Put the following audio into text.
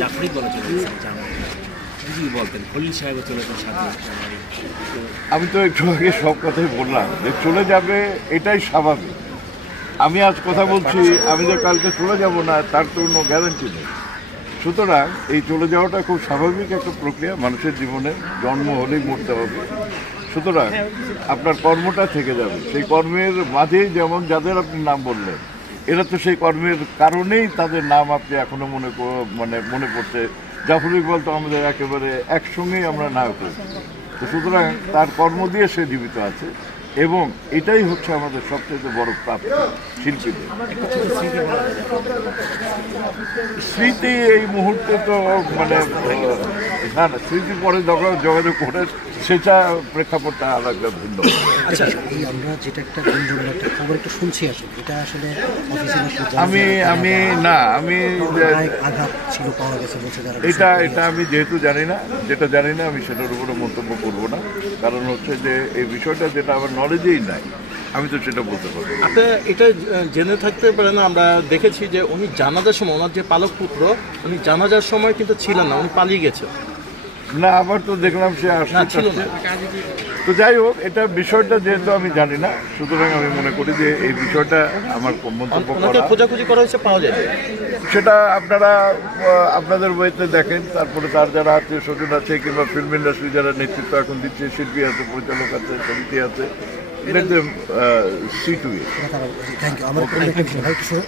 জাফরি বলা চলে গেছে যদি বলতেন খলিল সাহেবও চলে যেতেন সাথে। আমি তো একটু আগে সব কথাই বললাম যে চলে যাবে এটাই স্বাভাবিক। আমি আজ কথা বলছি, আমি যে কালকে চলে যাব না তার তো কোনো গ্যারান্টি নেই। সুতরাং এই চলে যাওয়াটা খুব স্বাভাবিক একটা প্রক্রিয়া মানুষের জীবনে, জন্ম হলেই মরতে হবে। সুতরাং আপনার কর্মটা থেকে যাবে, সেই কর্মের মাঝেই যেমন যাদের আপনি নাম বললেন এরা তো সেই কর্মের কারণেই তাদের নাম আপনি এখনো মনে পড়ছে। জাফর ইকবাল তো আমাদের একেবারে একসঙ্গেই আমরা নায়ক হয়েছি। তো সুতরাং তার কর্ম দিয়ে সে জীবিত আছে এবং এটাই হচ্ছে আমাদের সবচেয়ে বড় প্রাপ্তি শিল্পীদের। স্মৃতি এই মুহূর্তে তো না না, স্মৃতির পরে যোগাযোগ করে সেটা প্রেক্ষাপটটা আলাদা ভিন্ন। আচ্ছা, এই আমরা যেটা একটা একটা খবর একটু শুনছি আসলে এটা আসলে আমি আঘাত ছিল পাওয়া গেছে বলছে যারা এটা আমি যেহেতু জানি না, যেটা জানি না আমি সেটার উপরে মন্তব্য করবো না। কারণ হচ্ছে যে এই বিষয়টা যেটা আমার নলেজেই নাই, আমি তো সেটা বলতে পারবো। আপনি এটা জেনে থাকতে পারেন, আমরা দেখেছি যে উনি জানাজার সময়, ওনার যে পালক পুত্র, উনি জানাজার সময় কিন্তু ছিলেন না, উনি পালিয়ে গেছে। না, আবার তো দেখলাম সে আসছে। তো যাই হোক, এটা বিষয়টা যেহেতু আমি জানি না, সুতরাং আমি মনে করি যে এই বিষয়টা আমার মন্তব্য করা, খোঁজাখুঁজি করা হয়েছে, পাওয়া যায় সেটা আপনারা আপনাদের বইতে দেখেন। তারপরে তার যারা আত্মীয় স্বজন আছে কিংবা ফিল্ম ইন্ডাস্ট্রি যারা নেতৃত্ব এখন দিচ্ছে, শিল্পী আছে, পরিচালক আছে, সমিতি আছে, এটা see to it. Thank you.